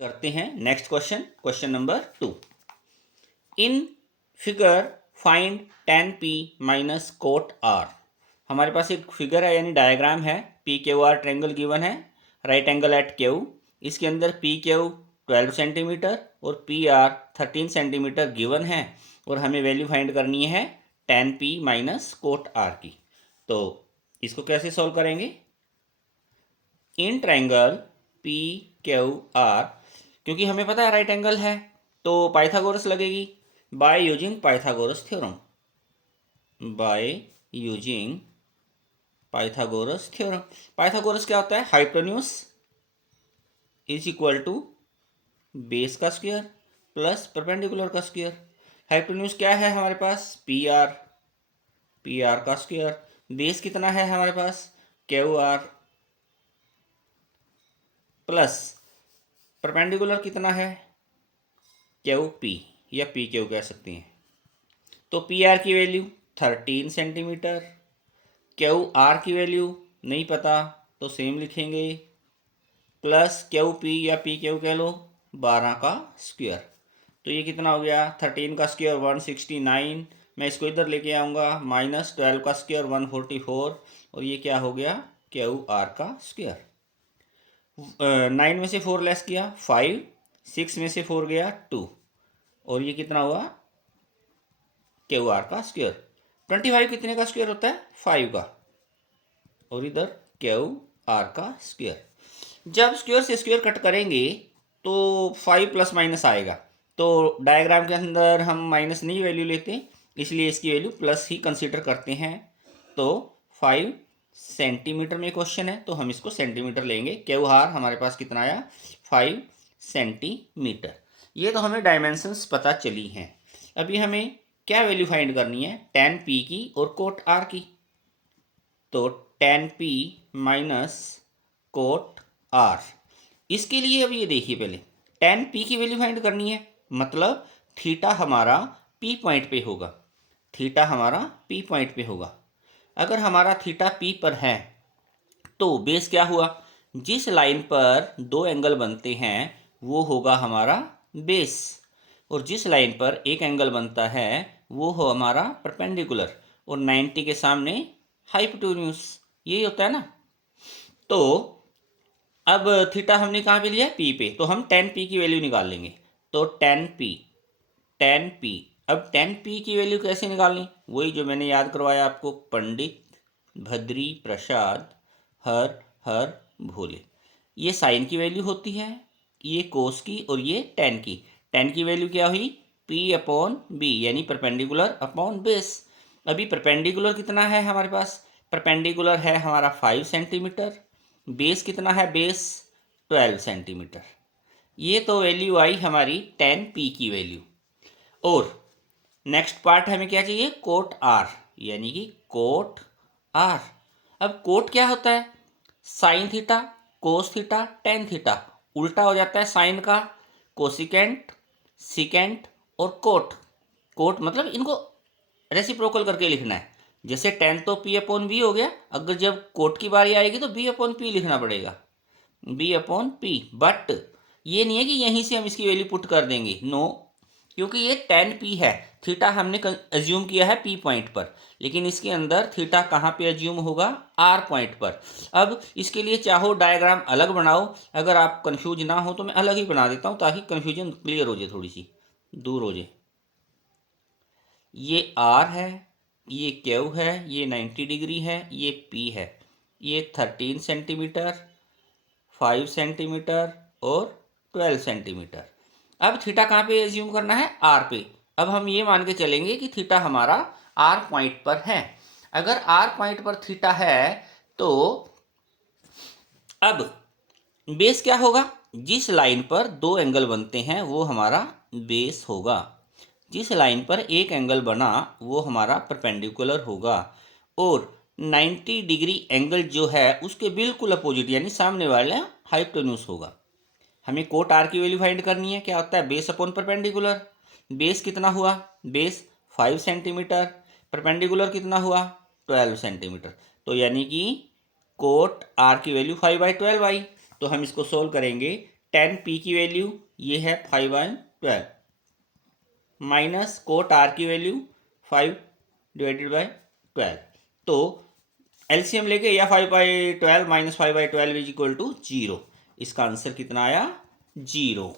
करते हैं next question, question number 2। In figure find tan p minus cot r। हमारे पास एक फिगर है यानी डायग्राम है, P Q R triangle given है, राइट एंगल एट क्यू। इसके अंदर पी क्यू 12 सेंटीमीटर और पी आर 13 सेंटीमीटर गिवन है और हमें वैल्यू फाइंड करनी है tan p minus cot r की। तो इसको कैसे सॉल्व करेंगे? In triangle P Q R, क्योंकि हमें पता है राइट एंगल है तो पाइथागोरस लगेगी by using Pythagoras theorem. By using Pythagoras theorem. Pythagoras क्या होता है? Hypotenuse is equal to base का स्क्वायर प्लस परपेंडिकुलर का स्क्वायर। हाइपोटेन्यूज क्या है हमारे पास? पी आर का स्क्वायर। बेस कितना है हमारे पास? क्यू आर प्लस परपेंडिकुलर कितना है? क्यू पी या पी क्यू कह सकते हैं। तो पी आर की वैल्यू 13 सेंटीमीटर, क्यू आर की वैल्यू नहीं पता तो सेम लिखेंगे, प्लस क्यू पी या पी क्यू कह लो 12 का स्क्वायर। तो ये कितना हो गया? 13 का स्क्वायर 169, मैं इसको इधर लेके आऊँगा, माइनस 12 का स्क्वायर 144 और ये क्या हो गया? क्यू आर का स्क्वायर। 9 में से 4 लेस किया 5, 6 में से 4 गया 2 और ये कितना हुआ? क्यू आर का स्क्वायर। 25 कितने का स्क्वायर होता है? 5 का, और इधर क्यू आर का स्क्वायर। जब स्क्वायर से स्क्वायर कट करेंगे तो 5 प्लस माइनस आएगा, तो डायग्राम के अंदर हम माइनस नहीं वैल्यू लेते, इसलिए इसकी वैल्यू प्लस ही कंसीडर करते हैं। तो 5 सेंटीमीटर में क्वेश्चन है तो हम इसको सेंटीमीटर लेंगे। क्यू आर हमारे पास कितना आया? 5 सेंटीमीटर। ये तो हमें डायमेंशंस पता चली हैं। अभी हमें क्या वैल्यू फाइंड करनी है? tan p की और कोट r की। तो tan p minus cot r, इसके लिए अब ये देखिए, पहले tan p की वैल्यू फाइंड करनी है, मतलब थीटा हमारा p पॉइंट पे होगा। थीटा हमारा p पॉइंट पे होगा। अगर हमारा थीटा p पर है तो बेस क्या हुआ? जिस लाइन पर दो एंगल बनते हैं वो होगा हमारा बेस, और जिस लाइन पर एक एंगल बनता है वो हो हमारा परपेंडिकुलर, और 90 के सामने हाइपोटेन्यूज, यही होता है ना। तो अब थीटा हमने कहाँ पे लिया? पी पे, तो हम tan p की वैल्यू निकाल लेंगे। तो tan p, अब tan p की वैल्यू कैसे निकालनी? वही जो मैंने याद करवाया आपको, पंडित भद्री प्रसाद हर हर भोले। ये साइन की वैल्यू होती है, ये कोस की और ये tan की। tan की वैल्यू क्या हुई? p अपॉन b, यानी परपेंडिकुलर अपॉन बेस। अभी परपेंडिकुलर कितना है हमारे पास? परपेंडिकुलर है हमारा 5 सेंटीमीटर, बेस कितना है? Base 12 centimetre. ये तो वैल्यू आई हमारी tan p की वैल्यू। और नेक्स्ट पार्ट हमें क्या चाहिए? कोट r, यानी कि कोट r। अब कोट क्या होता है? Sine theta, cos theta, tan theta, उल्टा हो जाता है साइन का, कोसिकेंट, सिकेंट और कोट। कोट मतलब इनको रेसिप्रोकल करके लिखना है। जैसे टेन तो पी अपॉन बी हो गया, अगर जब कोट की बारी आएगी तो बी अपॉन पी लिखना पड़ेगा, बी अपॉन पी। बट ये नहीं है कि यहीं से हम इसकी वैल्यू पुट कर देंगे, नो, क्योंकि ये tan p है। थीटा हमने एज्यूम किया है p पॉइंट पर, लेकिन इसके अंदर थीटा कहाँ पे एज्यूम होगा? r पॉइंट पर। अब इसके लिए चाहो डायग्राम अलग बनाओ, अगर आप कंफ्यूज ना हो तो मैं अलग ही बना देता हूँ ताकि कंफ्यूजन क्लियर हो जाए, थोड़ी सी दूर हो जाए। ये r है, ये q है, ये 90 डिग्री है, ये p है, ये 13 सेंटीमीटर, 5 सेंटीमीटर और 12 सेंटीमीटर। अब थीटा कहाँ पे एज्यूम करना है? आर पे। अब हम ये मान के चलेंगे कि थीटा हमारा आर पॉइंट पर है। अगर आर पॉइंट पर थीटा है तो अब बेस क्या होगा? जिस लाइन पर दो एंगल बनते हैं वो हमारा बेस होगा। जिस लाइन पर एक एंगल बना वो हमारा परपेंडिकुलर होगा, और 90 डिग्री एंगल जो है उसके बिल्कुल अपोजिट यानी सामने वाला हाइपोटेन्यूज होगा। हमें कोट आर की वैल्यू फाइंड करनी है। क्या होता है? Base upon perpendicular. बेस कितना हुआ? बेस 5 सेंटीमीटर, परपेंडिकुलर कितना हुआ? 12 सेंटीमीटर। तो यानी कि कोट आर की वैल्यू 5/12 आई। तो हम इसको सोल्व करेंगे। टेन पी की वैल्यू ये है 5/12 माइनस कोट आर की वैल्यू 5/12। तो एलसीएम लेके या 5/12 माइनस 5/12 इज इक्वल टू 0। इसका आंसर कितना आया? 0।